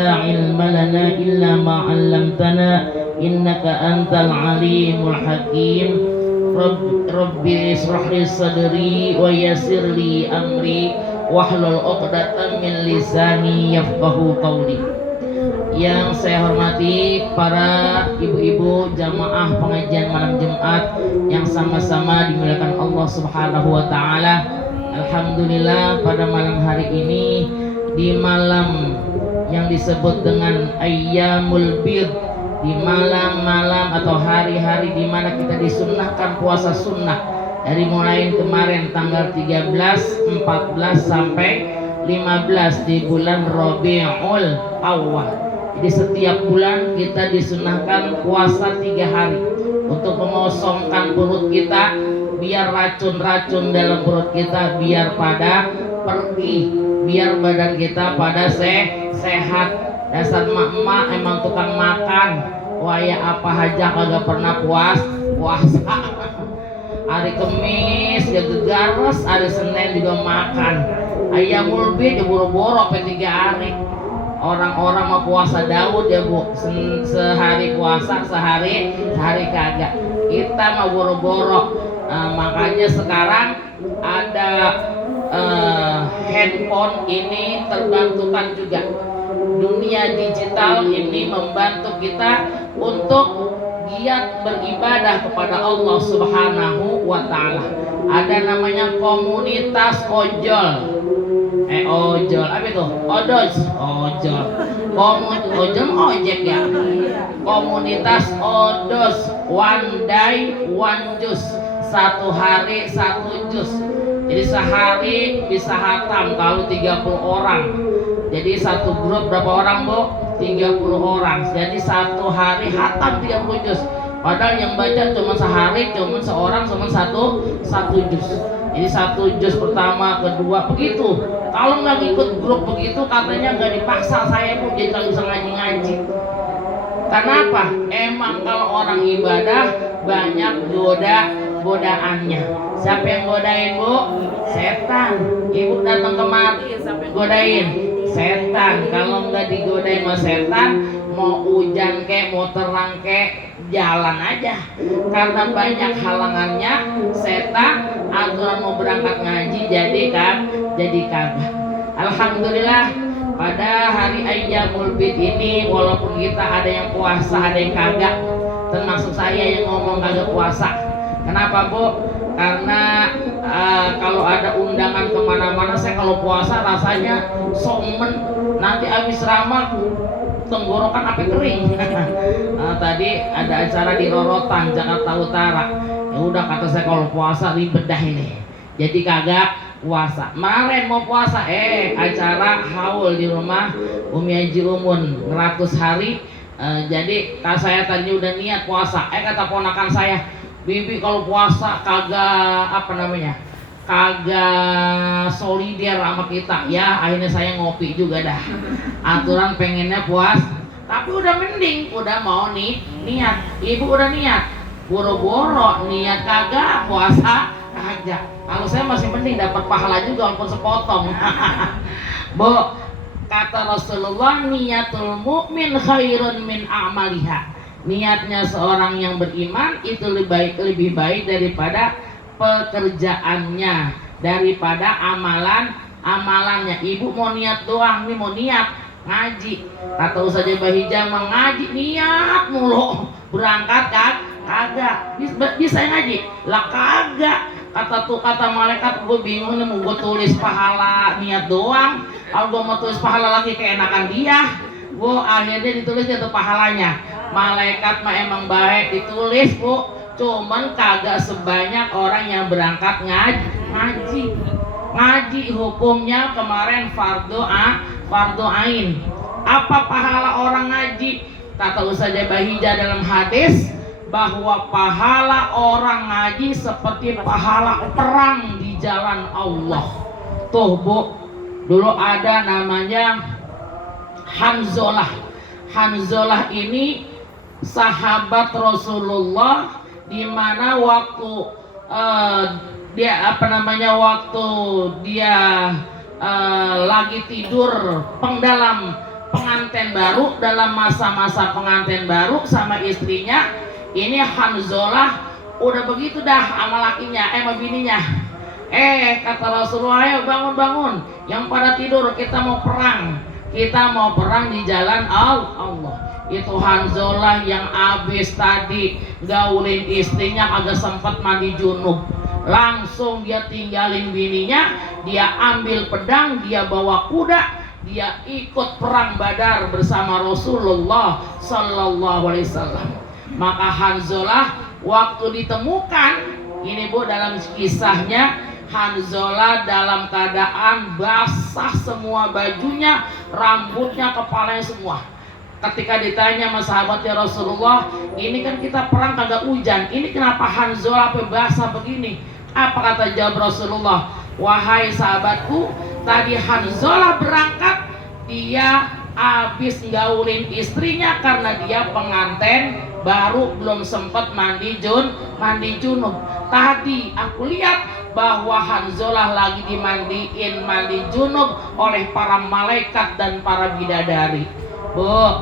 لا علم لنا إلا ما علمتنا إنك أنت العليم الحكيم ربي اشرح لي صدري ويسر لي أمري wahlul 'uqdatam min lisani yafqahu qawli. Yang saya hormati para ibu-ibu jamaah pengajian malam Jumat yang sama-sama dimuliakan Allah Subhanahu wa taala. Alhamdulillah pada malam hari ini, di malam yang disebut dengan Ayyamul Bid, di malam-malam atau hari-hari di mana kita disunnahkan puasa sunnah, dari mulai kemarin tanggal 13, 14 sampai 15 di bulan Rabiul Awal. Jadi setiap bulan kita disunahkan puasa 3 hari untuk mengosongkan perut kita, biar racun-racun dalam perut kita biar pada pergi, biar badan kita pada sehat. Dasar emak-emak emang tukang makan, waya apa aja kagak pernah puasa. Hari Kemis ya gegares, hari Senin juga makan. Ayyamul Bid boro-boro sampai 3 hari. Orang-orang mau puasa Daud ya bu, sehari puasa, sehari kagak. Kita mau boro-boro. Makanya sekarang ada handphone ini terbantukan juga. Dunia digital ini membantu kita untuk giat beribadah kepada Allah Subhanahu wa taala. Ada namanya komunitas ojol. Ojol apa itu? Ojol. Ojol ojek ya. Komunitas odos, one day one juz. 1 hari 1 juz. Jadi sehari bisa hatam kalau 30 orang. Jadi satu grup berapa orang bu? 30 orang. Jadi 1 hari hatam 30 juz. Padahal yang baca cuma sehari, cuma seorang, cuma satu juz. Jadi 1 juz pertama, kedua, begitu. Kalau nggak ikut grup begitu, katanya nggak dipaksa saya bu, jadi nggak bisa ngaji-ngaji. Kenapa? Emang kalau orang ibadah banyak godaannya. Siapa yang godain bu? Setan. Ibu datang kemari, siapa yang godain? Setan. Kalau nggak digodain sama setan, mau hujan kek, mau terang kek, jalan aja. Karena banyak halangannya, setan aturan mau berangkat ngaji jadi kagak. Alhamdulillah pada hari Ayyamul Bid ini, walaupun kita ada yang puasa, ada yang kagak, termasuk saya yang ngomong kagak puasa. Kenapa bu? Karena kalau ada undangan kemana-mana, saya kalau puasa rasanya somen, nanti habis ramah tenggorokan apa kering. Tadi ada acara di Rorotan, Jakarta Utara. Ya udah kata saya kalau puasa ribet dah ini, jadi kagak puasa. Kemarin mau puasa, acara haul di rumah Umi Haji Umun 100 hari. Jadi saya tadi udah niat puasa. Kata ponakan saya, bibi kalau puasa kagak kagak solider sama kita. Ya akhirnya saya ngopi juga dah. Aturan pengennya puas, tapi udah mending, udah mau niat. Ibu udah niat, boro-boro niat kagak, puasa kagak. Kalau saya masih mending dapat pahala juga walaupun sepotong. Bu, kata Rasulullah, niatul mu'min khairun min a'maliha. Niatnya seorang yang beriman itu lebih baik daripada pekerjaannya, daripada amalannya. Ibu mau niat doang, nih mau niat ngaji. Kata Ustaz Bahijah mah ngaji niat mulu, berangkat kagak bisa ngaji lah kagak. Kata malaikat, gue bingung nih mau gue tulis pahala niat doang. Kalau gue mau tulis pahala lagi keenakan dia, gue akhirnya ditulis itu pahalanya. Malaikat mah emang baik ditulis bu, cuman kagak sebanyak orang yang berangkat ngaji. Hukumnya kemarin fardu ain. Apa pahala orang ngaji? Kata Ustaz Bahijah dalam hadis bahwa pahala orang ngaji seperti pahala perang di jalan Allah. Tuh bu, dulu ada namanya Hanzalah ini sahabat Rasulullah, di mana waktu waktu dia lagi tidur pengdalam pengantin baru, dalam masa-masa pengantin baru sama istrinya, ini Hanzalah udah begitu dah sama lakinya, sama bininya. Kata Rasulullah, ayo bangun-bangun, yang pada tidur, kita mau perang. Kita mau perang di jalan Allah. Itu Hanzalah yang abis tadi gaulin istrinya agak sempat mandi junub, langsung dia tinggalin bininya, dia ambil pedang, dia bawa kuda, dia ikut perang Badar bersama Rasulullah Sallallahu Alaihi Wasallam. Maka Hanzalah waktu ditemukan, ini Bu, dalam kisahnya, Hanzalah dalam keadaan basah semua bajunya, rambutnya, kepalanya semua. Ketika ditanya sama sahabatnya Rasulullah, ini kan kita perang kagak hujan, ini kenapa Hanzalah sampai basah begini? Apa kata jawab Rasulullah? Wahai sahabatku, tadi Hanzalah berangkat, dia habis gaulin istrinya karena dia pengantin baru, belum sempat mandi junub. Tadi aku lihat bahwa Hanzalah lagi dimandiin mandi junub oleh para malaikat dan para bidadari. Bu,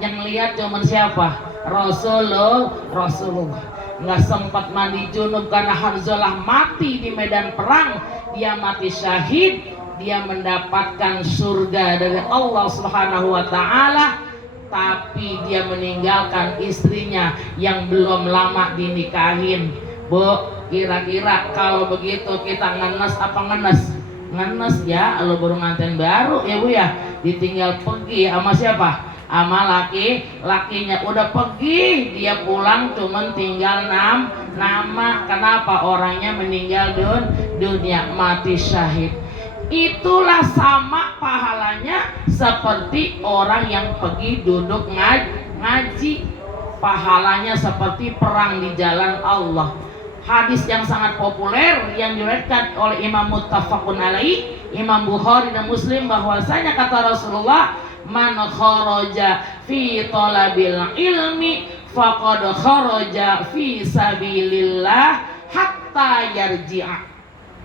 yang lihat cuman siapa? Rasulullah. Nggak sempat mandi junub karena Hanzalah mati di medan perang, dia mati syahid, dia mendapatkan surga dari Allah Subhanahu wa taala, tapi dia meninggalkan istrinya yang belum lama dinikahin. Bu, kira-kira kalau begitu kita ngenes apa ngenes? Ngenes ya, lo baru nganten baru ya Bu ya, ditinggal pergi sama siapa? Sama lakinya udah pergi, dia pulang cuman tinggal nama. Kenapa? Orangnya meninggal dunia, mati syahid. Itulah sama pahalanya seperti orang yang pergi duduk ngaji. Pahalanya seperti perang di jalan Allah. Hadis yang sangat populer yang diriwayatkan oleh Imam Muttafaqun Alaih, Imam Bukhari dan Muslim, bahwasanya kata Rasulullah, man kharaja fi talabil ilmi faqad kharaja fi sabilillah hatta yarji'a.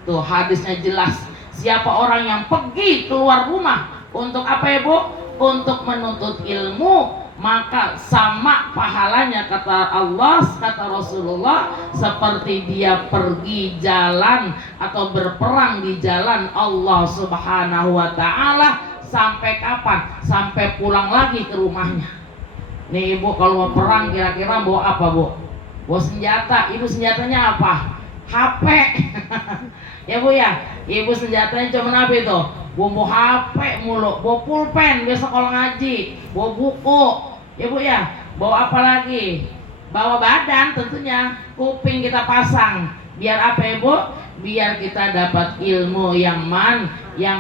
Tuh hadisnya jelas. Siapa orang yang pergi keluar rumah untuk apa ya Bu? Untuk menuntut ilmu, maka sama pahalanya kata Allah, kata Rasulullah, seperti dia pergi jalan atau berperang di jalan Allah Subhanahu wa taala. Sampai kapan? Sampai pulang lagi ke rumahnya. Nih Ibu, kalau mau perang kira-kira bawa apa Bu? Bawa senjata. Ibu senjatanya apa? HP. Ya Bu ya, Ibu senjatanya cuma apa itu? Bawa HP mulu, bawa pulpen biasa kalau ngaji, bawa buku. Ya Bu ya, bawa apa lagi? Bawa badan tentunya, kuping kita pasang. Biar apa ya Bu? Biar kita dapat ilmu yang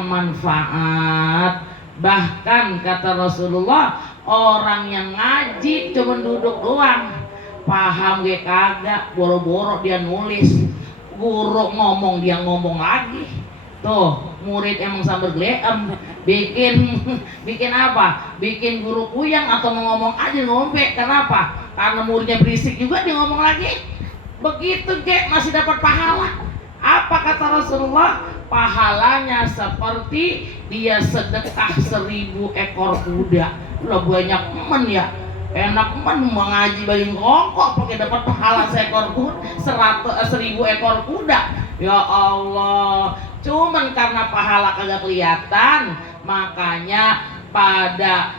manfaat. Bahkan kata Rasulullah, orang yang ngaji cuma duduk doang, paham ge kagak, boro-boro dia nulis, guru ngomong dia ngomong lagi. Tuh murid emang sambil gleem, bikin apa? Bikin guru kuyang atau mau ngomong aja ngombe. Kenapa? Karena muridnya berisik juga dia ngomong lagi. Begitu ge masih dapat pahala. Apa kata Rasulullah? Pahalanya seperti dia sedekah 1000 ekor kuda. Lah banyak men ya, enak men mengaji bagi ngokok pakai dapat pahala 1000 ekor kuda. Ya Allah, cuman karena pahala kagak kelihatan, makanya pada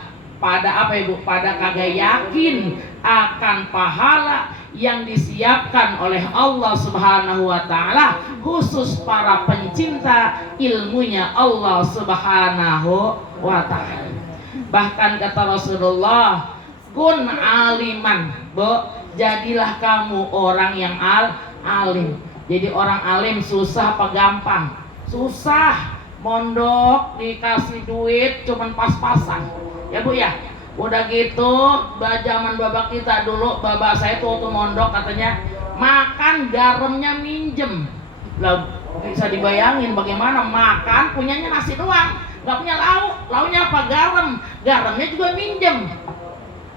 apa Ibu? Pada kagak yakin akan pahala yang disiapkan oleh Allah Subhanahu wa taala khusus para pencinta ilmunya Allah Subhanahu wa taala. Bahkan kata Rasulullah, kun aliman, Bu, jadilah kamu orang yang alim. Jadi orang alim susah apa gampang? Susah. Mondok dikasih duit cuman pas-pasan. Ya Bu ya. Udah gitu, zaman babak kita dulu, babak saya tuh waktu mondok katanya makan garamnya minjem. Lah bisa dibayangin bagaimana makan punyanya nasi doang, nggak punya lauknya apa? Garamnya juga minjem.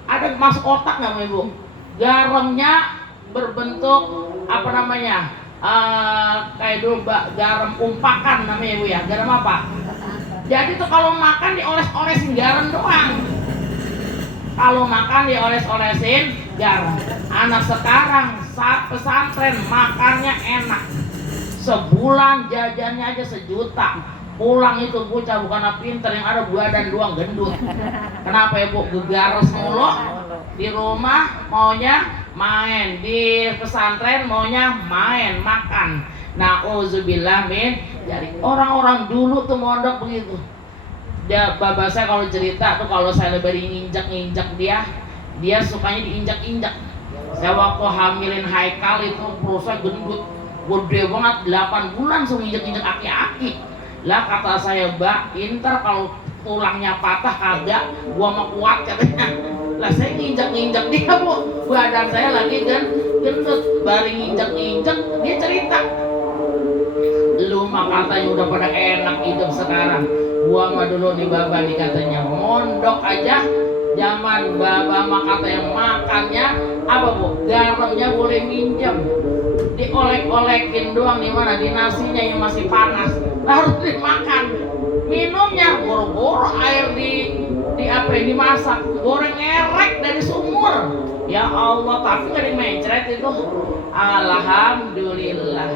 Ada masuk otak nggak Ibu? Garamnya berbentuk apa namanya? Kayak dulu garam umpakan namanya Ibu ya. Garam apa? Jadi tuh kalau makan dioles-olesin garam doang. Kalau makan dioles-olesin garam. Anak sekarang saat pesantren makannya enak. Sebulan jajannya aja 1 juta. Pulang itu bocah bukan pinter, yang ada badan doang gendut. Kenapa ya Bu? Gegares mulu. Di rumah maunya main, di pesantren maunya main, makan. Nauzubillah min. Jadi orang-orang dulu tuh mondok begitu. Bapak saya kalau cerita tuh, kalau saya lebih nginjak dia sukanya diinjak-injak. Saya waktu hamilin Haikal itu perut saya gendut, gede banget, 8 bulan suruh injak-injak aki-aki. Lah kata saya, Mbak, inter kalau tulangnya patah kagak, gua mau kuat katanya. Lah saya nginjak-nginjak dia Bu, badan saya lagi gendut, baru nginjak-injak dia cerita. Lu mah katanya udah pada enak hidup sekarang. Gua mah dulu nih Baba nih katanya mondok aja zaman Baba mah katanya makannya apa Bu? Garamnya boleh minjem, diolek-olekin doang. Di mana? Di nasinya yang masih panas harus dimakan. Minumnya boro-boro air di apa yang dimasak, goreng ngerek dari sumur. Ya Allah, tapi nggak dimencret itu. Alhamdulillah.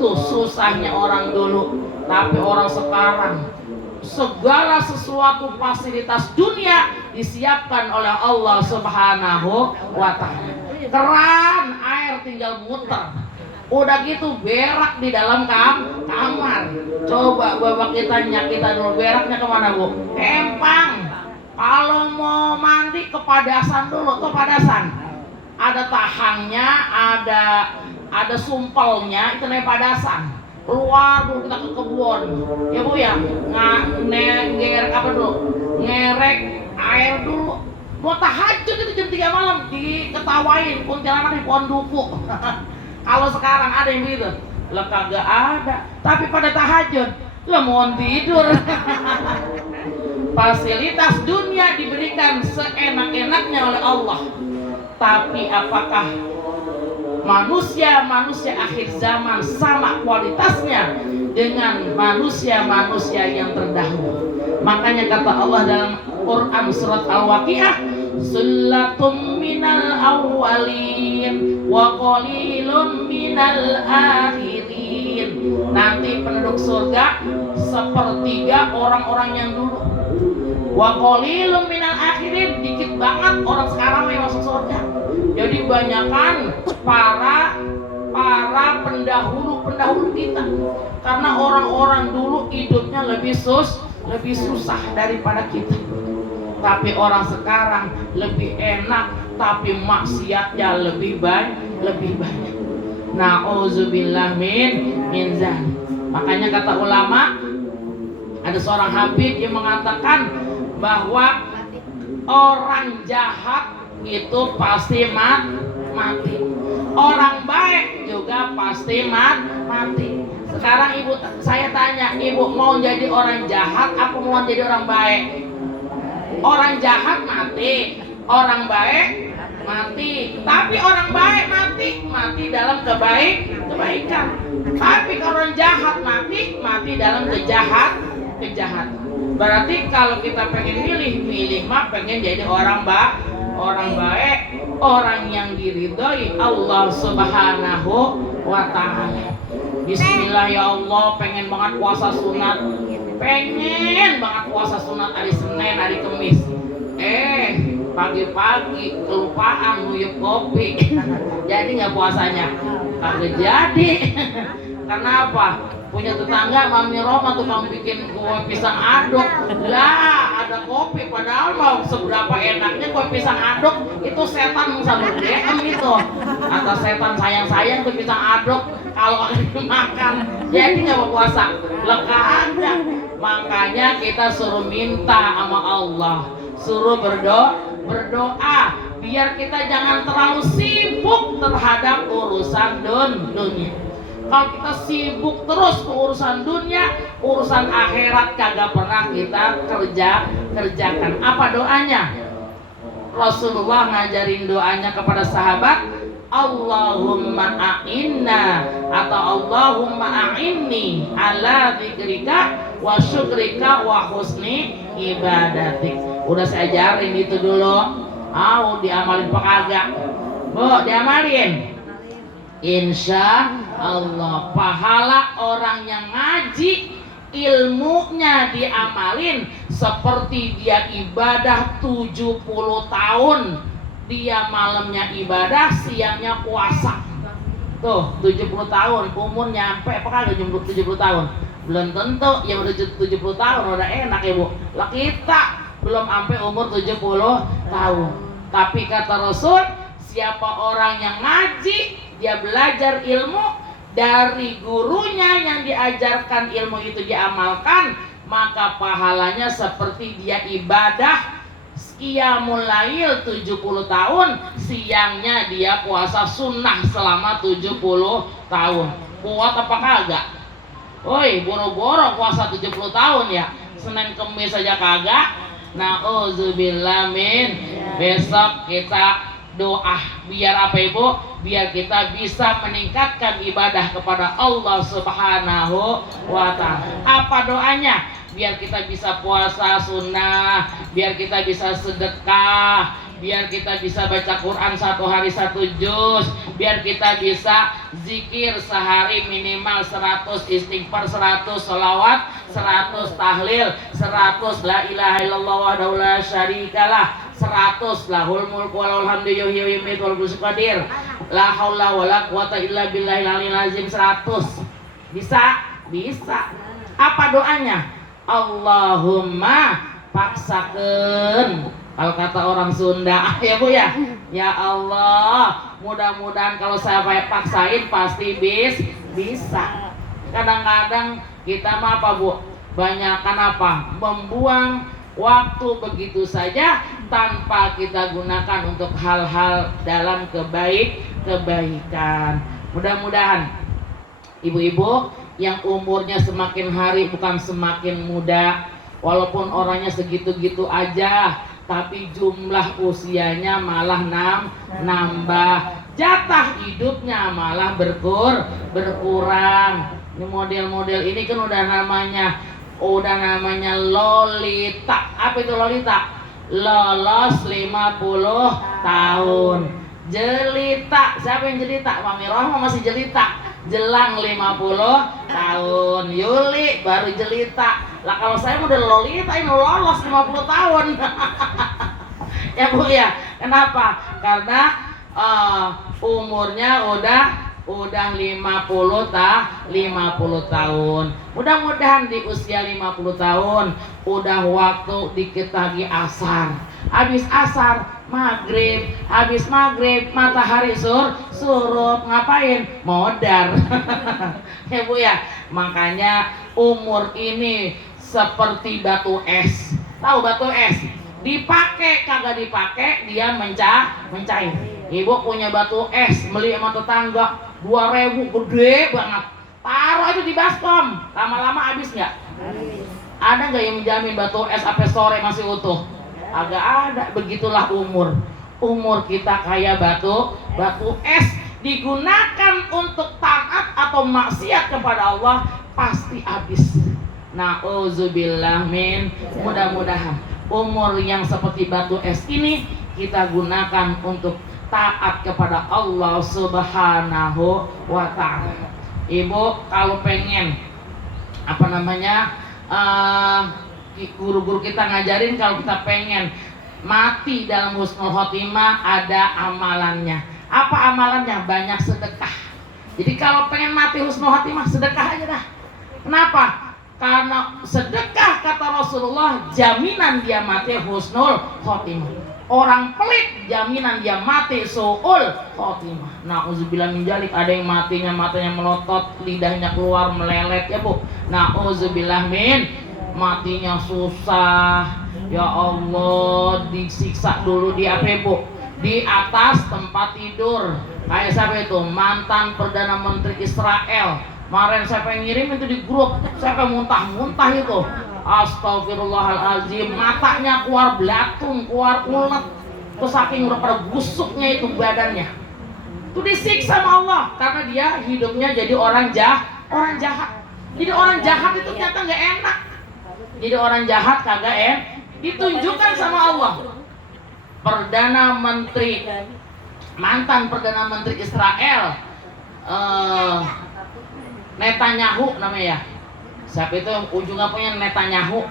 Tuh susahnya orang dulu, tapi orang sekarang segala sesuatu fasilitas dunia disiapkan oleh Allah Subhanahu wa Ta'ala. Keran air tinggal muter. Udah gitu berak di dalam kamar. Coba Bapak kita dulu beraknya kemana Bu? Empang. Kalau mau mandi ke padasan dulu, ke padasan. Ada tahangnya, ada sumpelnya, itu namanya padasan. Keluar dulu kita ke kebun, ya Bu ya, ngerek apa dulu? Ngerek air dulu. Mau tahajud itu jam 3 malam diketawain kuntilanak di pohon duku. Kalau sekarang ada yang begitu? Lah kagak ada. Tapi pada tahajud, lah mohon tidur. Fasilitas dunia diberikan seenak-enaknya oleh Allah. Tapi apakah manusia akhir zaman sama kualitasnya dengan manusia yang terdahulu? Makanya kata Allah dalam Quran surat Al-Waqiah, sullatum minal awwalin wa qalilum minal akhirin. Nanti penduduk surga 1/3 orang-orang yang dulu. Wa qalilum minal akhirin, dikit banget orang sekarang yang masuk surga. Jadi banyakan para pendahulu kita. Karena orang-orang dulu hidupnya lebih susah daripada kita. Tapi orang sekarang lebih enak, tapi maksiatnya lebih banyak. Nauzubillah min zalik. Makanya kata ulama, ada seorang habib yang mengatakan bahwa orang jahat itu pasti mati. Orang baik juga pasti mati. Sekarang saya tanya, ibu mau jadi orang jahat apa mau jadi orang baik? Orang jahat mati, orang baik mati. Tapi orang baik mati dalam kebaikan. Tapi kalau orang jahat mati dalam kejahatan. Berarti kalau kita pengen milih mah pengen jadi orang baik, orang yang diridhoi Allah Subhanahu wa Ta'ala. Bismillah ya Allah, pengen banget puasa sunat. Pengen banget puasa sunat hari Senin, hari Kamis. Pagi-pagi kelupaan nguyup kopi. Jadi nggak puasanya? Kagak jadi. Kenapa? Punya tetangga Mami Roma tukang bikin kue pisang aduk. Lah ada kopi, padahal mau seberapa enaknya kue pisang aduk. Itu setan sama DM itu. Atau setan sayang kue pisang aduk kalau dimakan. Jadi nggak mau puasa. Leka ada. Makanya kita suruh minta sama Allah, suruh berdoa biar kita jangan terlalu sibuk terhadap urusan dunia. Kalau kita sibuk terus ke urusan dunia, urusan akhirat kagak pernah kita kerjakan. Apa doanya? Rasulullah ngajarin doanya kepada sahabat, Allahumma a'inna atau Allahumma a'inni ala dzikrika wa syukrika wa husni ibadatik. Udah saya ajarin itu dulu. Diamalin apa kagak? Bu, diamalin. Insya Allah pahala orang yang ngaji, ilmunya diamalin seperti dia ibadah 70 tahun. Dia malamnya ibadah, siangnya puasa. Tuh 70 tahun umur nyampe apa kagak 70 tahun? Belum tentu. Yang udah 70 tahun udah enak ya Bu. Lah kita belum sampai umur 70 tahun. Tapi kata Rasul, siapa orang yang ngaji, dia belajar ilmu dari gurunya yang diajarkan ilmu itu diamalkan, maka pahalanya seperti dia ibadah qiyamul lail 70 tahun, siangnya dia puasa sunnah selama 70 tahun. Kuat apa kagak? Woi, boro-boro puasa 70 tahun ya. Senin Kemis saja kagak. Nauzubillah min. Besok kita doa biar apa Ibu? Biar kita bisa meningkatkan ibadah kepada Allah Subhanahu wa ta'ala. Apa doanya? Biar kita bisa puasa sunnah, biar kita bisa sedekah, biar kita bisa baca Quran 1 hari 1 juz, biar kita bisa zikir sehari minimal 100 istighfar, 100 sholawat, 100 tahlil, 100 la ilaha illallah wahdahu la syarikalah, 100 lahul mulku walahul hamdu yuhyi wa yumiitu wa huwa qadir, la haula wala quwata illa billahil aliyil azim. 100 bisa. Apa doanya? Allahumma paksakeun, kalau kata orang Sunda ya Bu ya. Ya Allah, mudah-mudahan kalau saya paksain pasti bisa. Kadang-kadang kita mah apa Bu? Banyakan apa? Membuang waktu begitu saja tanpa kita gunakan untuk hal-hal dalam kebaikan. Mudah-mudahan ibu-ibu yang umurnya semakin hari bukan semakin muda, walaupun orangnya segitu-gitu aja, tapi jumlah usianya malah nambah, jatah hidupnya malah berkurang. Ini model-model ini kan udah namanya lolita. Apa itu lolita? Lolos 50 tahun. Jelita, siapa yang jelita? Mami Rohma masih jelita, jelang 50 tahun. Yuli baru jelita. Lah kalau saya udah lolita, ini lolos 50 tahun. Ya Bu ya. Kenapa? Karena umurnya udah 50 tahun. Mudah-mudahan di usia 50 tahun udah waktu dikit lagi asar. Habis asar maghrib, habis maghrib matahari surup, ngapain? Modar. Ya Bu ya. Makanya umur ini seperti batu es. Tahu batu es? Dipakai kagak dipakai dia mencair. Ibu punya batu es, beli sama tetangga 2.000, gede banget. Taruh itu di baskom, lama-lama habis nggak? Ada nggak yang menjamin batu es sampai sore masih utuh? Agak ada. Begitulah umur kita kayak batu es, digunakan untuk taat atau maksiat kepada Allah pasti habis. Nauzubillah min. Mudah-mudahan umur yang seperti batu es ini kita gunakan untuk taat kepada Allah Subhanahu wa ta'ala. Ibu kalau pengen guru-guru kita ngajarin, kalau kita pengen mati dalam husnul khotimah ada amalannya. Apa amalannya? Banyak sedekah. Jadi kalau pengen mati husnul khotimah sedekah aja dah. Kenapa? Karena sedekah kata Rasulullah jaminan dia mati husnul khotimah. Orang pelit jaminan dia mati su'ul khotimah. Nauzubillah min dzalik. Ada yang matanya melotot, lidahnya keluar melelet ya Bu. Nauzubillah min. Matinya susah. Ya Allah, disiksa dulu di apa Bu? Di atas tempat tidur. Kayak siapa itu? Mantan Perdana Menteri Israel. Kemarin siapa yang ngirim itu di grup, siapa muntah-muntah itu. Astagfirullahaladzim, matanya keluar belatung, keluar ulet. Terus saking udah pada busuknya itu badannya. Itu disiksa sama Allah karena dia hidupnya jadi orang jahat. Jadi orang jahat itu ternyata nggak enak. jadi orang jahat kagak ditunjukkan sama Allah. Perdana Menteri, mantan Perdana Menteri Israel, Netanyahu namanya ya. Siapa itu ujungnya punya Netanyahu?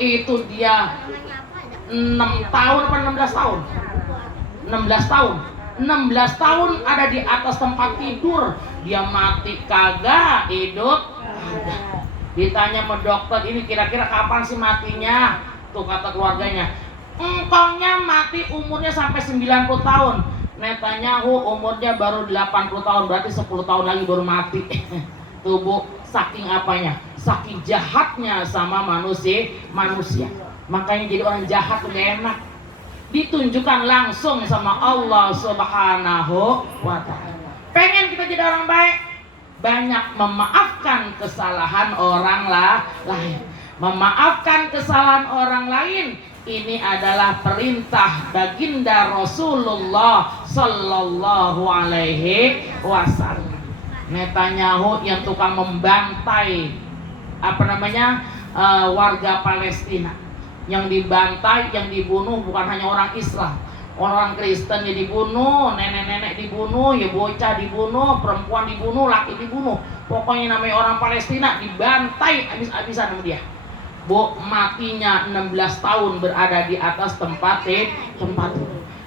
Itu dia 6 tahun apa 16 tahun? 16 tahun. 16 tahun ada di atas tempat tidur. Dia mati kagak, hidup ada. Ditanya sama dokter, ini kira-kira kapan sih matinya? Tuh kata keluarganya, engkongnya mati umurnya sampai 90 tahun. Netanyahu umurnya baru 80 tahun, berarti 10 tahun lagi baru mati. Tuh Bu, saking apanya? Saking jahatnya sama manusia. Makanya jadi orang jahat tuh gak enak. Ditunjukkan langsung sama Allah Subhanahu wa ta'ala. Pengen kita jadi orang baik, banyak memaafkan kesalahan orang lain. Memaafkan kesalahan orang lain ini adalah perintah baginda Rasulullah Sallallahu Alaihi Wasallam. Netanyahu yang tukang membantai warga Palestina, yang dibantai, yang dibunuh bukan hanya orang Islam, orang Kristen ya dibunuh, nenek-nenek dibunuh, ya bocah dibunuh, perempuan dibunuh, laki dibunuh. Pokoknya namanya orang Palestina dibantai habis-habisan sama dia. Bu, matinya 16 tahun berada di atas tempat.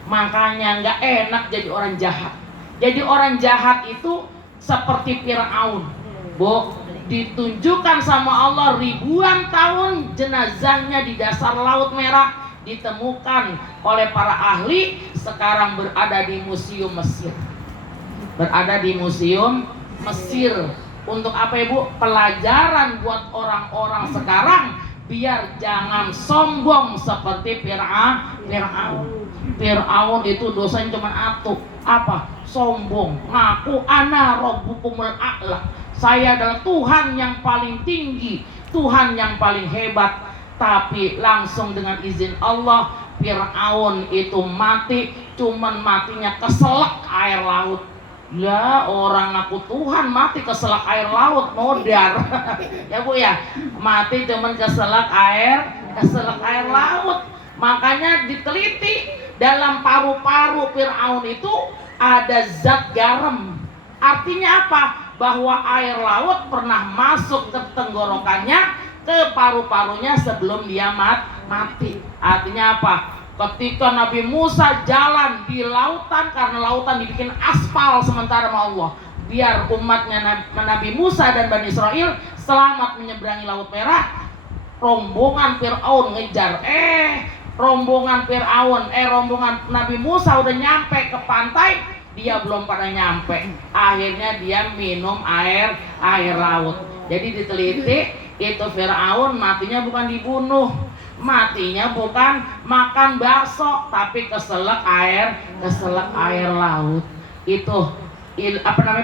Makanya nggak enak jadi orang jahat. Jadi orang jahat itu seperti Fir'aun. Bu, ditunjukkan sama Allah ribuan tahun jenazahnya di dasar Laut Merah, ditemukan oleh para ahli, sekarang berada di Museum Mesir. Berada di Museum Mesir. Untuk apa Ibu? Pelajaran buat orang-orang sekarang biar jangan sombong seperti Fir'aun. Fir'aun itu dosanya cuma apa? Sombong, ngaku ana rabbukumul a'la. Saya adalah Tuhan yang paling tinggi, Tuhan yang paling hebat. Tapi langsung dengan izin Allah, Fir'aun itu mati, cuman matinya keselak air laut. Ya, orang ngaku Tuhan mati keselak air laut, modar. Ya Bu ya, mati cuman keselak air laut. Makanya diteliti, dalam paru-paru Fir'aun itu ada zat garam. Artinya apa? Bahwa air laut pernah masuk ke tenggorokannya, ke paru-parunya sebelum dia mati. Artinya apa? Ketika Nabi Musa jalan di lautan, karena lautan dibikin aspal sementara sama Allah, biar umatnya Nabi Musa dan Bani Israel selamat menyeberangi Laut Merah, rombongan Fir'aun ngejar. Rombongan Nabi Musa udah nyampe ke pantai, dia belum pada nyampe. Akhirnya dia minum air laut. Jadi diteliti, itu Fir'aun matinya bukan dibunuh, matinya bukan makan bakso, tapi keselak air laut. Itu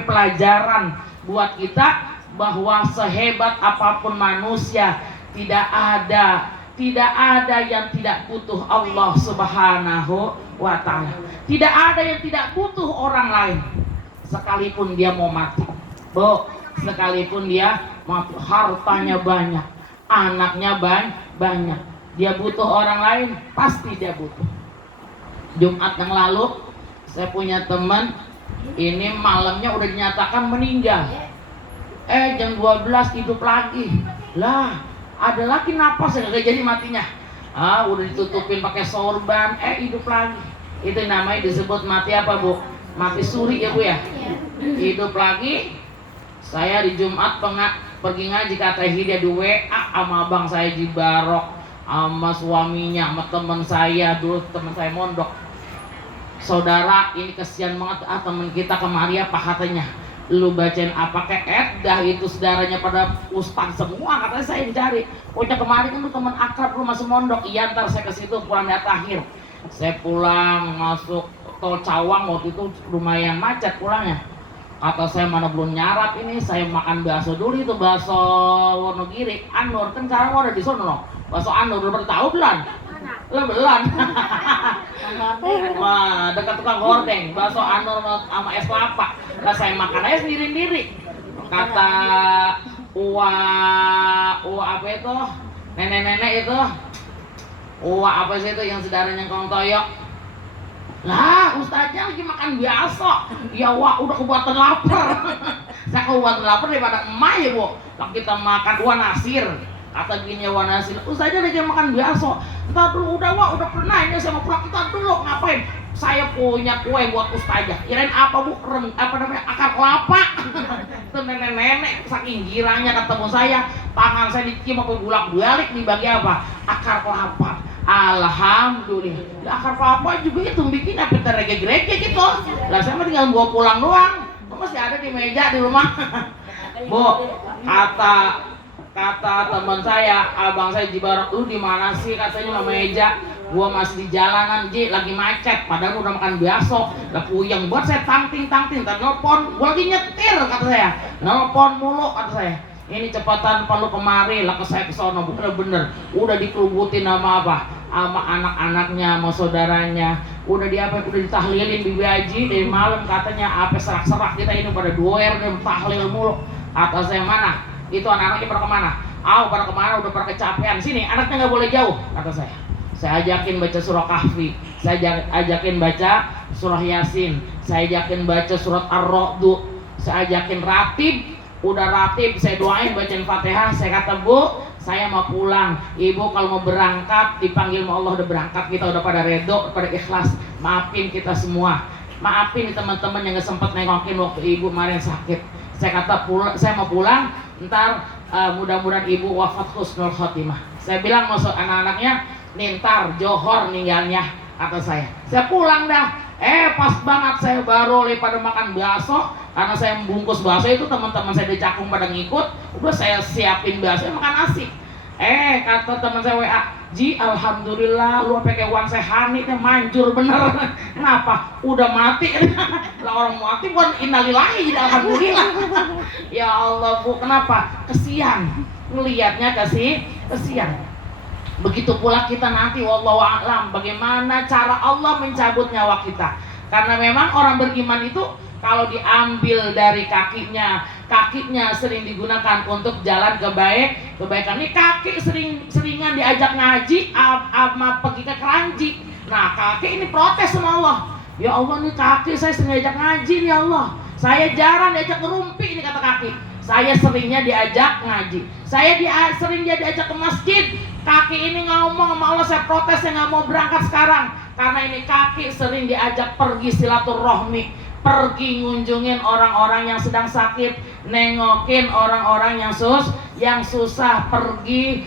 pelajaran buat kita, bahwa sehebat apapun manusia, tidak ada yang tidak butuh Allah Subhanahu wa ta'ala. Tidak ada yang tidak butuh orang lain, sekalipun dia mau mati. Bu, sekalipun dia mati, hartanya banyak, anaknya banyak, dia butuh orang lain, pasti dia butuh. Jumat yang lalu saya punya teman, ini malamnya udah dinyatakan meninggal. Jam 12 hidup lagi. Lah, ada lagi napas yang gak jadi matinya. Udah ditutupin pakai sorban, hidup lagi. Itu namanya disebut mati apa Bu? Mati suri ya Bu ya. Hidup lagi. Saya di Jumat pergi ngaji, kata dia di WA sama abang saya di Barok, sama suaminya, sama teman saya dulu, teman saya mondok. Saudara, ini kesian banget, teman kita kemarin apa katanya, lu bacain apa kayak dah itu saudaranya pada ustaz semua, katanya saya dicari. Pokoknya kemarin kan lu teman akrab, lu masih mondok. Iya, ntar saya ke situ pulang dari akhir. Saya pulang masuk tol Cawang, waktu itu lumayan macet pulangnya. Kata saya, mana belum nyarap ini, saya makan bakso dulu, itu bakso Wonogiri, Anur, kan sekarang ada di sono loh. Bakso Anur, udah tahu belum? Belum. Wah, dekat tukang gordeng, bakso Anur sama es kelapa. Lah saya makan aja sendiri-sendiri. Kata apa itu? Nenek-nenek itu, wah apa sih itu yang saudaranya kong toyok? Lah ustaznya lagi makan biasa. Ya wah udah kebuatan lapar. Saya kebuatan lapar daripada emak ya bu. Lah kita makan wah nasir. Kata gini wah nasir. Ustaznya lagi makan biasa. Entar dulu udah wah udah pernah ini saya mau pulang. Entar dulu ngapain? Saya punya kue buat ustazah. Kirain apa bu? Apa namanya? Akar kelapa. Itu nenek-nenek saking girangnya ketemu saya. Tangan saya dicium apa bolak-balik nih bagi apa? Akar kelapa. Alhamdulillah. Akar kelapa juga itu bikin apa terege-gerege gitu. Lah saya mah tinggal bawa pulang doang. Masih ada di meja di rumah. Bu, kata teman saya, abang saya Jibarok, lu di mana sih katanya meja? Gua masih di jalanan Ji, lagi macet. Padahal udah makan biasa. Lah puyeng buat saya tangting. Telepon, gua lagi nyetir kata saya. Nelpon mulu kata saya. Ini cepatan perlu kemari lah ke saya ke sono bener udah dikerubutin sama apa sama anak-anaknya sama saudaranya udah ditahlilin Bibi Haji dari malam katanya apa serak-serak kita ini pada doer dan tahlil mulu kata saya mana itu anak-anaknya pada kemana pada kemana udah pada kecapean sini anaknya nggak boleh jauh kata saya ajakin baca surah Kahfi saya ajakin baca surah Yasin saya ajakin baca surat Ar-Ra'd saya ajakin ratib udah ratib saya doain bacain Fatihah saya kata bu saya mau pulang ibu kalau mau berangkat dipanggil sama Allah udah berangkat kita udah pada redo pada ikhlas maafin kita semua maafin teman-teman yang gak sempat nengokin waktu ibu kemarin sakit saya kata saya mau pulang ntar mudah-mudahan ibu wafat husnul khotimah saya bilang masuk anak-anaknya nih ntar johor ninggalnya kata saya pulang dah pas banget saya baru pada makan bakso karena saya membungkus bakso itu teman-teman saya di Cakung pada ngikut udah saya siapin bakso makan nasi kata teman saya WA Ji alhamdulillah lu pakai uang saya hani manjur bener kenapa udah mati lah orang mati bukan innalillahi alhamdulillah ya Allah bu kenapa kesian ngelihatnya kesian begitu pula kita nanti wallahu a'lam bagaimana cara Allah mencabut nyawa kita karena memang orang beriman itu kalau diambil dari kakinya sering digunakan untuk jalan kebaikan ini kaki seringan diajak ngaji sama pergi ke keranji nah kaki ini protes sama Allah ya Allah nih kaki saya sering diajak ngaji nih Allah saya jarang diajak ngerumpi ini kata kaki saya seringnya diajak ngaji saya sering diajak ke masjid kaki ini ngomong sama Allah saya protes saya nggak mau berangkat sekarang karena ini kaki sering diajak pergi silaturahmi pergi ngunjungin orang-orang yang sedang sakit nengokin orang-orang yang susah pergi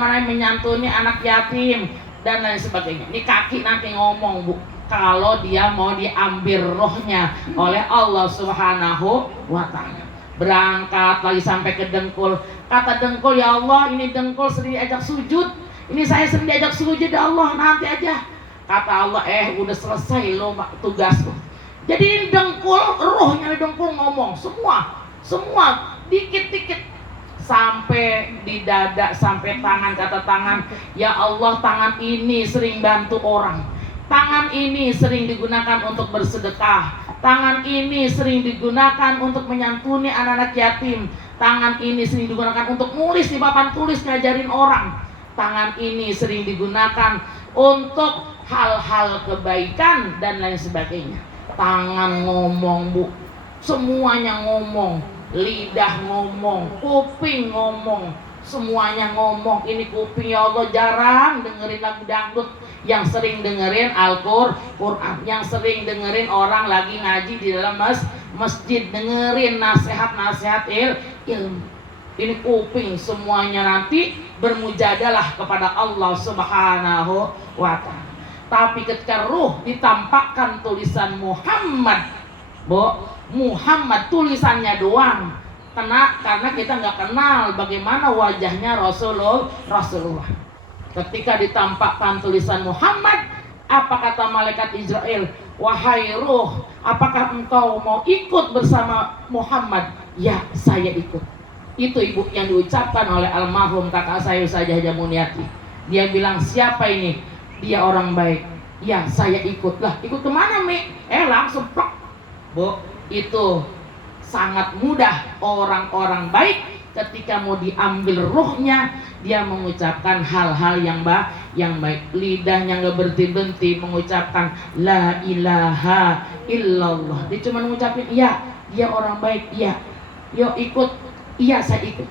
menyantuni anak yatim dan lain sebagainya ini kaki nanti ngomong bu kalau dia mau diambil rohnya oleh Allah Subhanahu wa ta'ala berangkat lagi sampai ke dengkul kata dengkul ya Allah ini dengkul sering diajak sujud ini saya sering diajak sujud ya Allah nanti aja kata Allah udah selesai lo tugasmu jadi dengkul rohnya dengkul ngomong semua dikit-dikit sampai di dada sampai tangan kata tangan ya Allah tangan ini sering bantu orang tangan ini sering digunakan untuk bersedekah tangan ini sering digunakan untuk menyantuni anak-anak yatim tangan ini sering digunakan untuk nulis di papan tulis ngajarin orang tangan ini sering digunakan untuk hal-hal kebaikan dan lain sebagainya tangan ngomong bu semuanya ngomong lidah ngomong kuping ngomong semuanya ngomong ini kuping ya Allah jarang dengerin lagu dangdut yang sering dengerin Al-Quran yang sering dengerin orang lagi ngaji di dalam masjid dengerin nasihat-nasihat ilmu ini kuping semuanya nanti bermujadalah kepada Allah Subhanahu wa ta'ala tapi ketika ruh ditampakkan tulisan Muhammad tulisannya doang karena kita nggak kenal bagaimana wajahnya Rasulullah ketika ditampakkan tulisan Muhammad apa kata malaikat Israel wahai ruh apakah engkau mau ikut bersama Muhammad ya saya ikut itu ibu yang diucapkan oleh almarhum kakak saya Ustazah Haja Muniati dia bilang siapa ini dia orang baik ya saya ikut lah ikut kemana Mi langsung plok bu itu sangat mudah orang-orang baik ketika mau diambil ruhnya dia mengucapkan hal-hal yang baik. Lidahnya nggak berhenti-henti mengucapkan la ilaha illallah. Dia cuma mengucapin iya, dia orang baik, iya. Yuk ikut, iya saya ikut.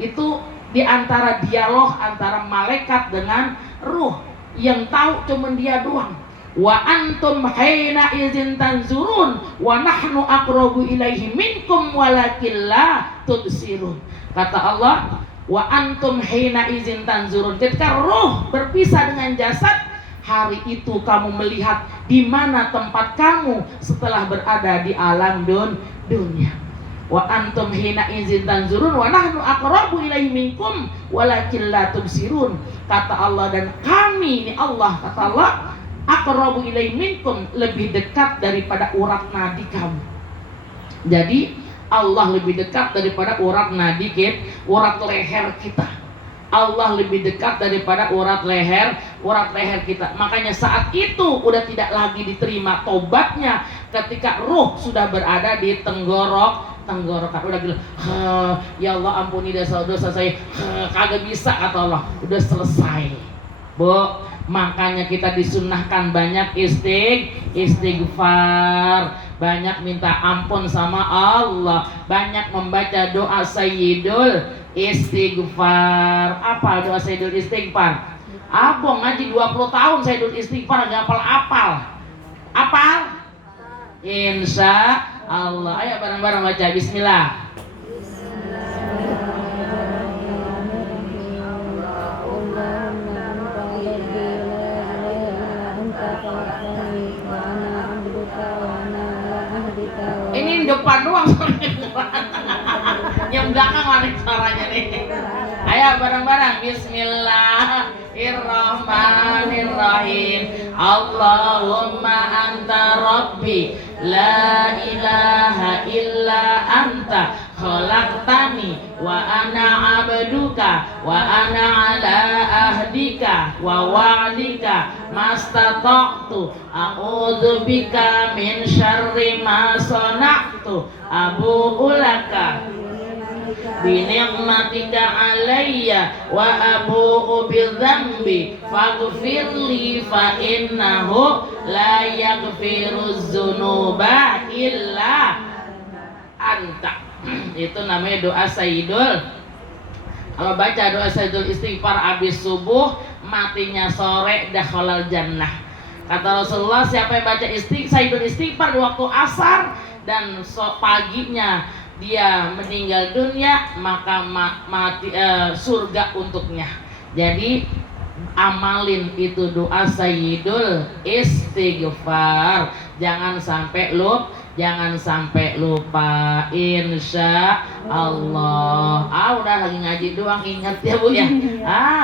Itu di antara dialog antara malaikat dengan ruh. Yang tahu cuma dia doang. Wa antum haina izin tanzurun wa nahnu aqrabu ilaihi minkum walakin la tubsirun. Kata Allah, wa antum haina izin tanzurun. Ketika ruh berpisah dengan jasad, hari itu kamu melihat di mana tempat kamu setelah berada di alam dunia. Wa antum hina izin tanzurun wa nahnu aqrabu ilaihi minkum walakin la tubsirun. Kata Allah, dan kami ini Allah, kata Allah, aqrabu ilaihi minkum, lebih dekat daripada urat nadi kamu. Jadi Allah lebih dekat daripada urat nadi kita, urat leher kita. Allah lebih dekat daripada urat leher kita. Makanya saat itu udah tidak lagi diterima tobatnya ketika ruh sudah berada di tenggorokan. Udah bilang, ya Allah ampuni dosa-dosa saya, kagak bisa, kata Allah. Udah selesai, Bu. Makanya kita disunnahkan banyak istighfar, banyak minta ampun sama Allah, banyak membaca doa Sayyidul Istighfar. Apa doa Sayyidul Istighfar? Abang ngaji 20 tahun Sayyidul Istighfar nggak apal. Insya Allah. Ayo bareng-bareng baca bismillah. Ini depan doang yang belakang mana suaranya nih. Ayo bareng-bareng bismillahirrahmanirrahim. Allahumma anta rabbi la ilaha illa anta khalaqtani wa ana abduka wa ana ala ahdika wa wa'dika mastata'tu a'udzu bika min syarri ma sana'tu abu'u laka bi ni'matika alayya wa abu'u bi dzambi faghfirli fa innahu la yaghfiruz dzunuba illa anta. Itu namanya doa Sayyidul. Kalau baca doa Sayyidul Istighfar habis subuh, matinya sore dakhalal jannah. Kata Rasulullah, siapa yang baca Sayyidul Istighfar di waktu asar dan paginya dia meninggal dunia, maka mati surga untuknya. Jadi amalin itu doa Sayyidul Istighfar. Jangan sampai lupa, insya Allah. Udah lagi ngaji doang inget ya Bu ya.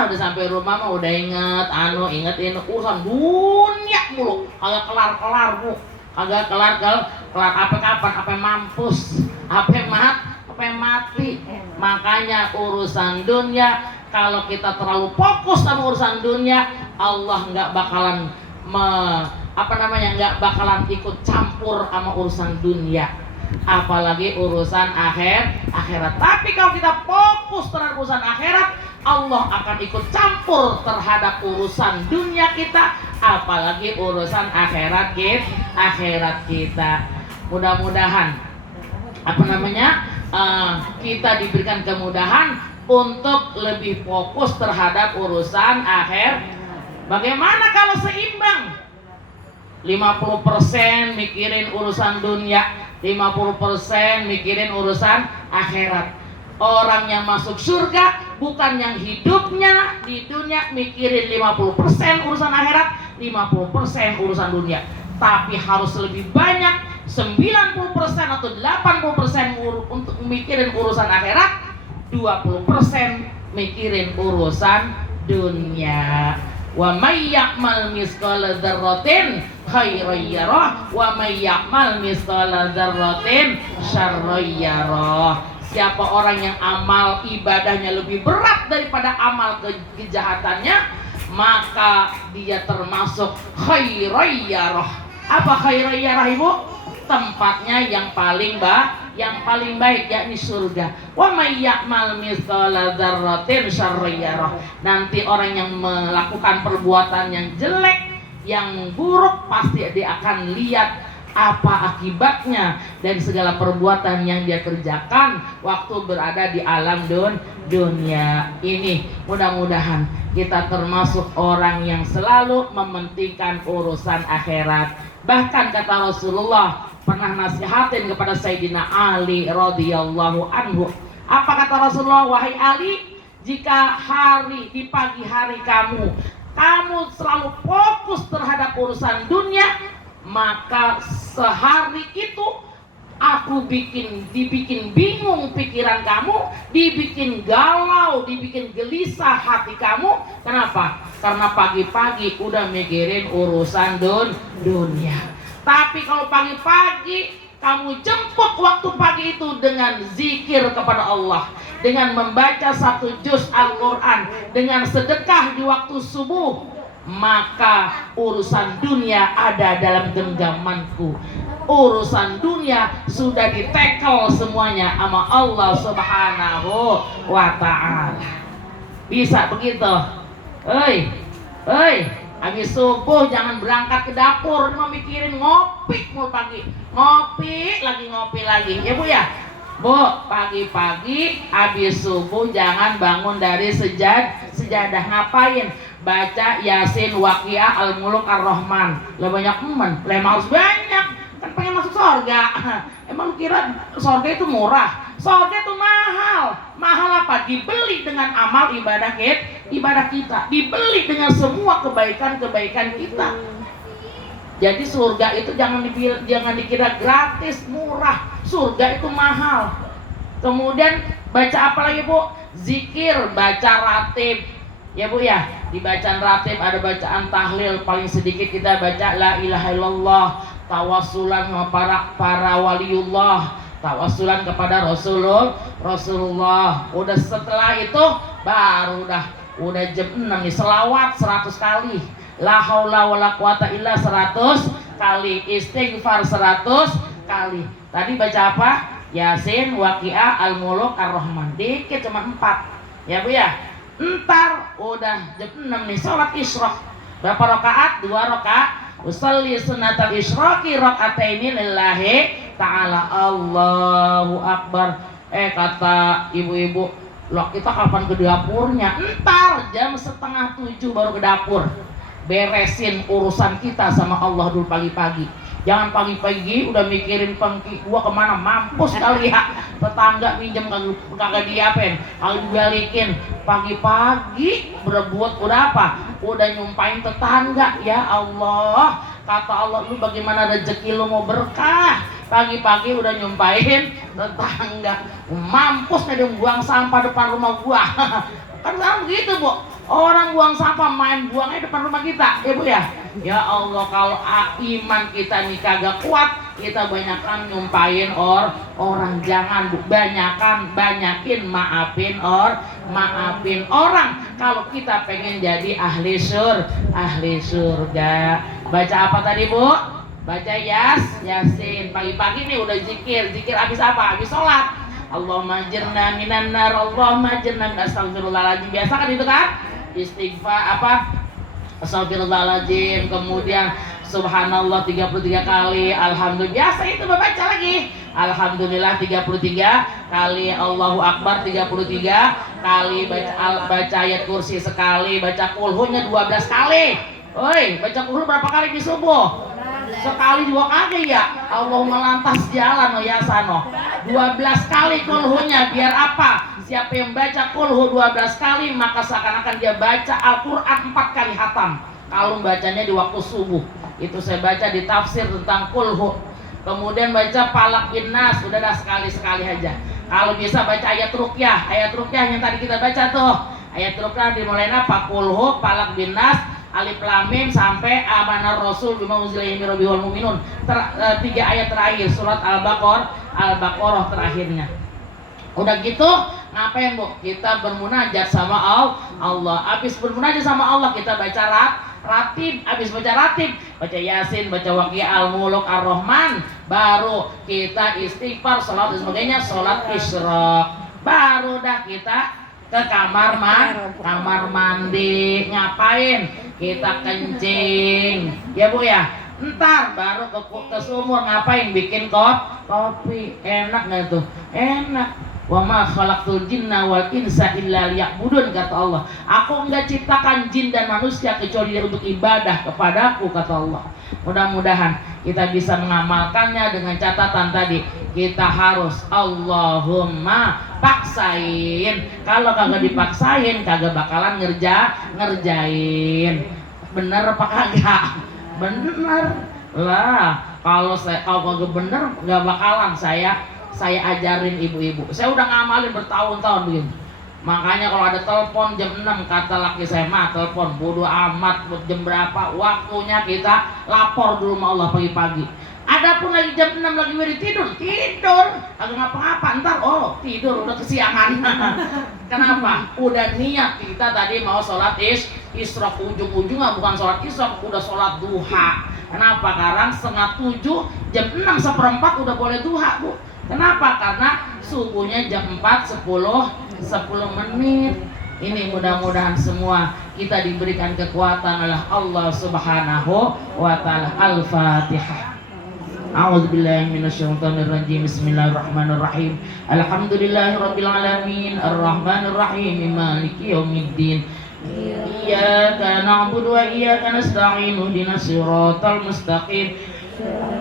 Udah sampai rumah mah udah inget, ingetin urusan dunia mulu, kagak kelar Bu, kagak kelar apa kapan, apa mampus, apa mati. Makanya urusan dunia, kalau kita terlalu fokus sama urusan dunia, Allah nggak bakalan nggak bakalan ikut campur sama urusan dunia, apalagi urusan akhirat. Tapi kalau kita fokus terhadap urusan akhirat, Allah akan ikut campur terhadap urusan dunia kita, apalagi urusan akhirat kita. Mudah-mudahan kita diberikan kemudahan untuk lebih fokus terhadap urusan akhir. Bagaimana kalau seimbang? 50% mikirin urusan dunia, 50% mikirin urusan akhirat. Orang yang masuk surga bukan yang hidupnya di dunia mikirin 50% urusan akhirat, 50% urusan dunia, tapi harus lebih banyak 90% atau 80% untuk mikirin urusan akhirat, 20% mikirin urusan dunia. Wa may ya'mal misqala dzarratin khairan yarah wa may ya'mal misqala dzarratin syarran yarah. Siapa orang yang amal ibadahnya lebih berat daripada amal kejahatannya, maka dia termasuk khairan yarah. Apa khairan yarah Ibu? Tempatnya yang paling yang paling baik, yakni surga. Wa may ya'mal mithqala dzarratin syarran yarah. Nanti orang yang melakukan perbuatan yang jelek, yang buruk, pasti dia akan lihat apa akibatnya dan segala perbuatan yang dia kerjakan waktu berada di alam dunia ini. Mudah-mudahan kita termasuk orang yang selalu mementingkan urusan akhirat. Bahkan kata Rasulullah pernah nasihatin kepada Sayyidina Ali radhiyallahu anhu. Apa kata Rasulullah? Wahai Ali, jika di pagi hari kamu selalu fokus terhadap urusan dunia, maka sehari itu aku dibikin bingung pikiran kamu, dibikin galau, dibikin gelisah hati kamu. Kenapa? Karena pagi-pagi udah mikirin urusan dunia. Tapi kalau pagi-pagi kamu jemput waktu pagi itu dengan zikir kepada Allah, dengan membaca 1 juz Al-Quran, dengan sedekah di waktu subuh, maka urusan dunia ada dalam genggamanku. Urusan dunia sudah ditekel semuanya sama Allah Subhanahu wa ta'ala. Bisa begitu? Habis subuh jangan berangkat ke dapur, cuma mikirin ngopi mulu pagi. Ngopi lagi. Ya Bu ya? Bu, pagi-pagi habis subuh jangan bangun dari sejadah. Ngapain? Baca Yasin, Waqiah, Al-Muluk, Ar-Rahman. Lah banyak emang harus banyak. Kan pengen masuk surga. Emang kira surga itu murah? Surga itu mahal. Mahal apa? Dibeli dengan amal ibadah kita. Dibeli dengan semua kebaikan-kebaikan kita. Jadi surga itu jangan dikira gratis, murah. Surga itu mahal. Kemudian baca apa lagi Bu? Zikir, baca ratib. Ya Bu ya, di bacaan ratib ada bacaan tahlil, paling sedikit kita baca la ilaha illallah, tawassulan sama para waliullah, tawassulan kepada Rasulullah. Udah setelah itu baru udah jam 6 nih, selawat 100 kali, la haula wala quwata illa 100 kali, istighfar 100 kali. Tadi baca apa? Yasin, Waqiah, Al-Muluk, Ar-Rahman. Dikit cuma 4. Ya Bu ya. Ntar udah jam 6 nih, sholat isyraq. Berapa rakaat? 2 rakaat. Usalli sunnatal isyraqi raka'ataini lillahi ta'ala. Allahu akbar. Kata ibu-ibu, loh kita kapan ke dapurnya? Ntar jam 6:30 baru ke dapur. Beresin urusan kita sama Allah dulu pagi-pagi. Jangan pagi-pagi udah mikirin pengki gua kemana, mampus kali ya. Tetangga minjem kagak diapain, kagak dibalikin. Pagi-pagi berebut udah apa? Udah nyumpain tetangga. Ya Allah, kata Allah, lu bagaimana rezeki lu mau berkah? Pagi-pagi udah nyumpain tetangga. Mampus nih dia buang sampah depan rumah gua. Kan sekarang begitu Bu, orang buang sampah main buangnya depan rumah kita, ya Bu ya. Ya Allah, kalau iman kita nih kagak kuat, kita banyakan nyumpain orang. Jangan Bu, banyakin maafin orang. Kalau kita pengen jadi ahli surga. Baca apa tadi Bu? Baca Yasin. Pagi-pagi nih udah zikir habis apa? Habis sholat. Allahumma jirna minan nar, Allahumma jirna min astagfirullahaladzim. Biasa kan itu kan? Istighfar apa? Astagfirullahaladzim. Kemudian subhanallah 33 kali. Alhamdulillah. Biasa itu baca lagi. Alhamdulillah 33 kali. Allahu Akbar 33 kali. Baca ayat kursi sekali. Baca kulhunya 12 kali. Baca kulhu berapa kali di subuh? Sekali 2 kali ya. Allahumma lantas jalan ya sano. 12 kali kulhunya. Biar apa? Siapa yang baca kulhu 12 kali, maka seakan-akan dia baca Al-Quran 4 kali hatam. Kalau bacanya di waktu subuh. Itu saya baca di tafsir tentang kulhu. Kemudian baca Falaq bin Nas. Udah dah sekali-sekali aja. Kalau bisa baca ayat ruqyah. Ayat ruqyah yang tadi kita baca tuh. Ayat ruqyah dimulai apa? Kulhu, Falaq bin Nas, Alif Lam Mim sampai amanar Rasul bima unzila ilaihi rabbil wal mu'minun. 3 ayat terakhir surat Al-Baqarah terakhirnya. Udah gitu ngapain Bu? Kita bermunajat sama Allah. Habis bermunajat sama Allah kita baca ratib. Habis baca ratib, baca Yasin, baca Waqiah, Al-Muluk, Ar-Rahman, baru kita istighfar, salat dan sebagainya, salat isyraq. Baru dah kita ke kamar mandi. Ngapain? Kita kencing. Ya Bu ya. Entar baru ke sumur. Ngapain? Bikin kopi. Enak nggak tuh? Enak. Wa ma khalaqtul jinna wal insa illa liya'budun, kata Allah. Aku enggak ciptakan jin dan manusia kecuali untuk ibadah kepadaku, kata Allah. Mudah-mudahan kita bisa mengamalkannya dengan catatan tadi. Kita harus Allahumma paksain. Kalau kagak dipaksain kagak bakalan ngerjain. Bener apa kagak? Bener lah. Kalau kagak bener nggak bakalan saya ajarin ibu-ibu. Saya udah ngamalin bertahun-tahun begini. Makanya kalau ada telepon jam 6, kata laki saya, mah telepon bodo amat jam berapa, waktunya kita lapor dulu sama Allah pagi-pagi. Adapun lagi jam 6 lagi tidur, kagak ngapa-ngapa, ntar tidur udah kesiangan. Kenapa? Udah niat kita tadi mau sholat isyraq, ujung-ujungnya bukan sholat isyraq, udah sholat duha. Kenapa? Karena 6:30, jam 6:04 udah boleh duha, Bu. Kenapa? Karena subuhnya jam 4:10 menit. Ini mudah-mudahan semua kita diberikan kekuatan oleh Allah Subhanahu wa Ta'ala. Al-Fatihah. A'udzubillahi minasyaitonirrajim. Bismillahirrahmanirrahim. Alhamdulillahirabbil alamin, arrahmanir rahim, maliki yaumiddin. Iyyaka na'budu wa iyyaka nasta'in. Ihdinas siratal mustaqim.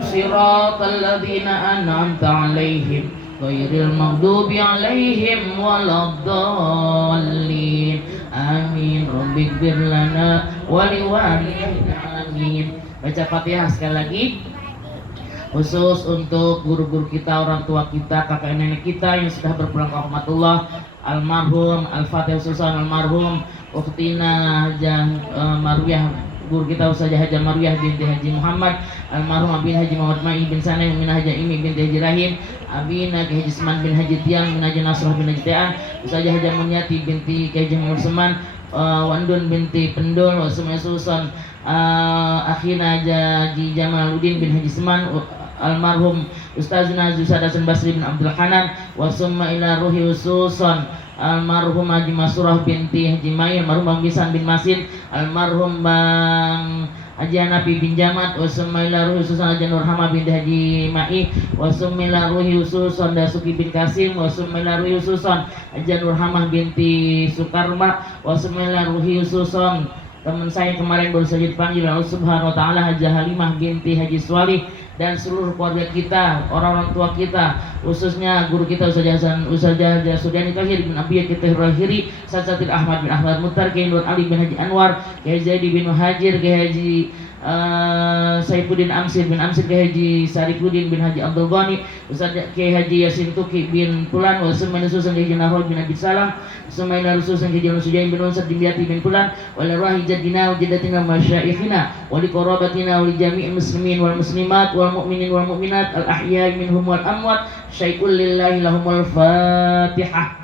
Siratal ladzina an'amta 'alaihim ghairil maghdubi 'alaihim waladdallin. Amin. Rabbighfir lana wa liwalidayna. Amin. Baca Fatihah sekali lagi. Khusus untuk guru-guru kita, orang tua kita, kakak nenek kita yang sudah berpulang ke rahmatullah, almarhum, Al-Fatihah khususan almarhum Ukhtina Marwiyah, guru kita Ustazah Haja Marwiyah binti Haji Muhammad, almarhum Abin Haji Muhammad Ma'i bin Sanai min Haji Imi binti Haji Rahim, Abina Haji Seman bin Haji Tiang min Haji Nasrah bin Haji Tiang, Ustazah Haja Munyati binti Haji Muhammad Seman, Wandun binti Pendul, Wasumai Susan, Akhina Haji Jamaluddin bin Haji Seman, almarhum Ustazuna Zusadasan Basri bin Abdul Hanan, wasumma ila ruhi ususon almarhum Haji Masurah binti Haji Mayin, almarhum Bang Bisan bin Masin, almarhum Bang Haji Hanafi bin Jamat, wasumma ila ruhi ususon Haji Nurhama binti Haji Ma'i, wasumma ila ruhi ususon Dasuki bin Kasim, wasumma ila ruhi ususon Haji Nurhamah binti Sukarma, wasumma ila ruhi ususon teman saya kemarin baru saja dipanggil Allah Subhanahu wa Ta'ala, Haji Halimah binti Haji Swalih, dan seluruh keluarga kita, orang-orang tua kita, khususnya guru kita Ustazah Sudani Kahir bin Abiyah kita Rahiri, Satsatil Ahmad bin Ahmad Mutar, Kiai Nur Ali bin Haji Anwar, Kiai Zaidi bin Muhajir, Kiai Haji Saifuddin Amsir bin Amsir, Kiai Haji Sarifuddin bin Haji Abdul Ghani, Ustaz Kiai Haji Yasin Tuki bin Pulan, Wasmaina Susan Kiai Nahol bin Abi Salam, Wasmaina Susan Kiai Sujain bin Unsad Dimyati bin Pulan, wal rahi jaddina wa jaddatina wa masyaikhina wa li qarabatina wa li jami'il muslimin wal muslimat wal mu'minin wal mu'minat al ahya'i minhum wal amwat. Syai'ul lillahi lahumul Fatihah.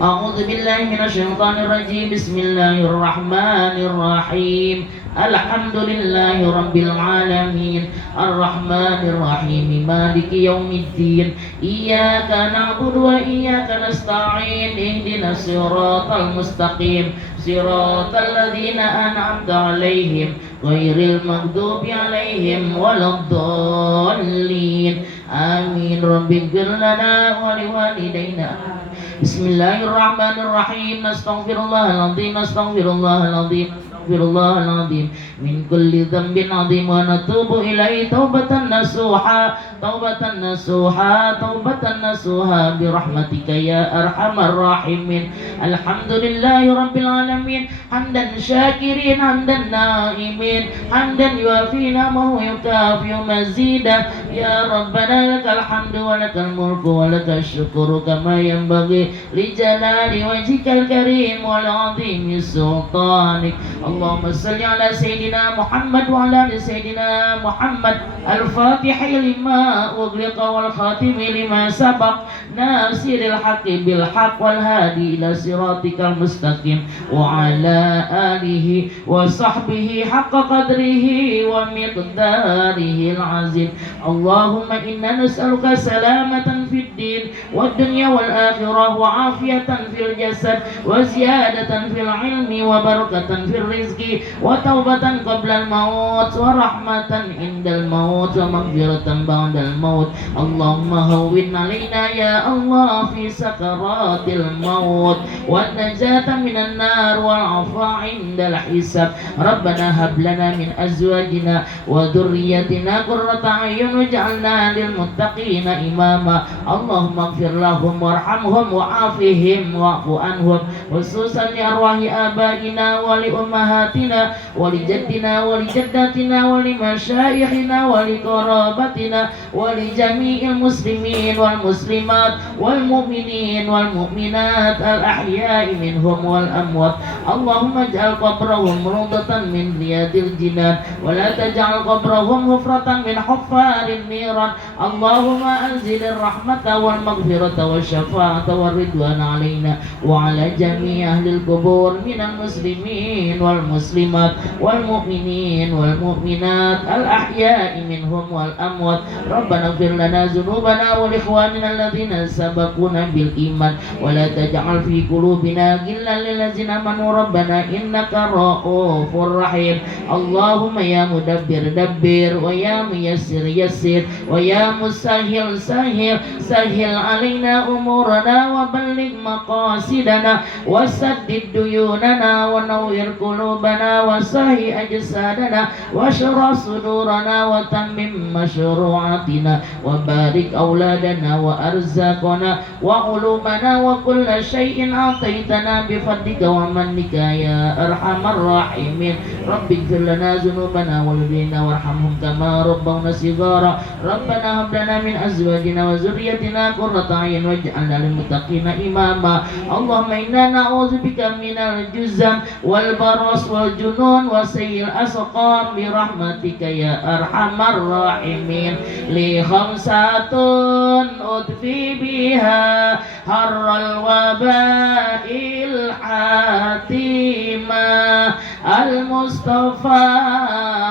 A'udzu billahi minasyaitonir rajim. Bismillahirrahmanirrahim. Alhamdulillahi rabbil alamin, arrahmanir rahim, maliki yaumiddin. Iyyaka na'budu wa iyyaka nasta'in. Ihdinas siratal mustaqim, siratal ladzina an'amta 'alaihim ghairil maghdubi 'alaihim waladdallin. Amin. Rabbighfir lana wa liwalidayna. Bismillahirrahmanirrahim. Astaghfirullahaladzim, astaghfirullahaladzim, astaghfirullahaladzim min kulli dhanbin 'adzim wa natubu ilaihi taubatan nasuha, taubatan nasuha, taubatan nasuha bi rahmatika ya arhamar rahimin. Alhamdulillahi rabbil alamin, hamdan syakirin, hamdan naimin, hamdan yuafi namahu yukafi mazida. Ya Rabbana lakal hamdu wa lakal mulku wa lakal syukuru kama yanbaghi li jalali wajhikal karim wal azimi sultanik. Allahumma salli ala sayyidina Muhammad wa ala ali sayyidina Muhammad al-fatihil lima ughliqa wal khatimi lima sabaq nasiril haqqi bil haqq wal hadi ila siratikal mustaqim wa ala alihi wa sahbihi haqqa qadrihi wa miqdarihi al-azim. Allahumma inna nas'aluka salamatan fid din wad dunya wal akhirah wa afiyatan fil jasad wa ziyadatan fil ilmi wa barakatan fil rizqi wa taubatan qabla al maut wa rahmatan indal maut wa maghfiratan ba'dal maut. Allahumma hawwin alaina ya Allah fi sakaratil maut wa najata minan nar wal afa indal hisab. Rabbana hab lana min azwajina wa dhurriyyatina qurrata a'yun waj'alna lil muttaqina imama. Allahumma ighfir lahum warhamhum wa'afihim wa'fu anhum khususan li arwahi abaina wa li ummahatina wa li jaddina wa li jaddatina wa li masyayikhina wa li qarabatina wa li jami'il muslimin wal muslimat wal mu'minin wal mu'minat al ahya'i minhum wal amwat. Allahumma ij'al qabrahum rawdatan min riyadil jinan wa la taj'al qabrahum hufratan min huffarin niran. Allahumma anzilir rahmata wal maghfirata wal syafa'ata wal ridwana alaina wa ala jami' ahlil qubur minal muslimin wal muslimat wal mu'minin wal mu'minat al ahya'i minhum wal amwat. Rabbana ighfir lana dzunubana wa li ikhwanina alladhina sabaquna bil iman wa la taj'al fi qulubina ghillan lil ladzina amanu rabbana innaka ra'ufur rahim. Allahumma ya mudabbir dabbir wa ya muyassir yassir wa ya musahhil sahhil sahhil alaina umurana wa balligh maqasidana wa saddid duyunana wa nawwir qulubana wa sahhi ajsadana wa shrah sudurana wa tammim mashru'atina wa barik auladana wa arzaqana wa ulumana wa kulla shay'in ataitana bi fadlika wa mannika ya arhamar rahimin. Rabbi ighfir lana dzunubana wa lidina warhamhum kama rabbawna shighara. Rabbana hab lana min azwajina wa dzurriyyatina qurrata a'yun waj'alna lil muttaqina imama. Allahumma inna na'udzubika minal juzam wal baras wal junun wa sayyil asqam bi rahmatika ya arhamar rahimin. Li khamsatun udfi biha harral wabail hatima al mustafa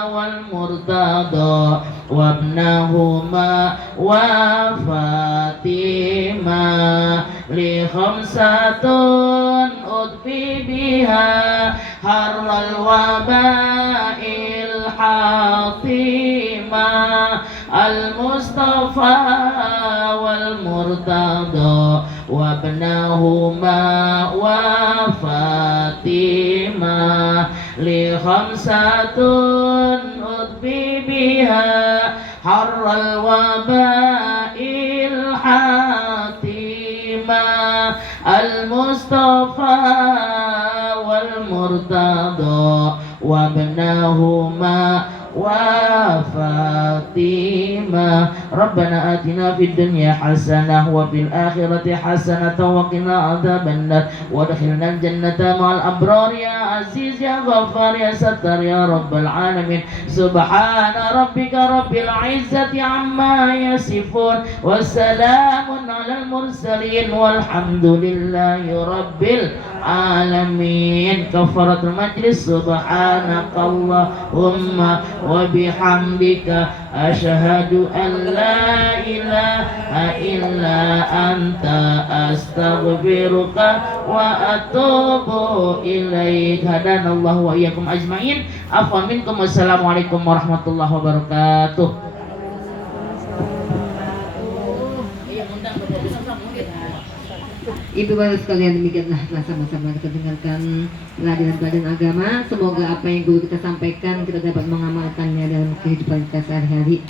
wal murtada wabnahuma wa fatima. Li khamsatun udfi biha harral wabail hatima al mustafa wal murtada wabnahuma wa fatima. Li khamsatun udfi biha harral wabail hatima al mustafa wal murtada wabnahuma wa fatima. Rabbana atina fid dunya hasanah wa fil akhirati hasanah wa qina adzabannar wa adkhilnal jannata ma'al abrar ya aziz ya ghaffar ya sattar ya rabbal alamin. Subhana rabbika rabbil izzati amma yasifun wa salamun alal mursalin walhamdulillahi rabbil alamin. Kafaratul majlis. Subhanakallahumma wa bihamdika asyhadu an la ilaha illa anta astaghfiruka wa atubu ilaik. Hadanallahu wa iyyakum ajmain. Afwan minkum. Wassalamualaikum warahmatullahi wabarakatuh. Ibu bapak sekalian, demikianlah telah sama-sama kita dengarkan pelajaran-pelajaran agama. Semoga apa yang guru kita sampaikan kita dapat mengamalkannya dalam kehidupan kita sehari-hari.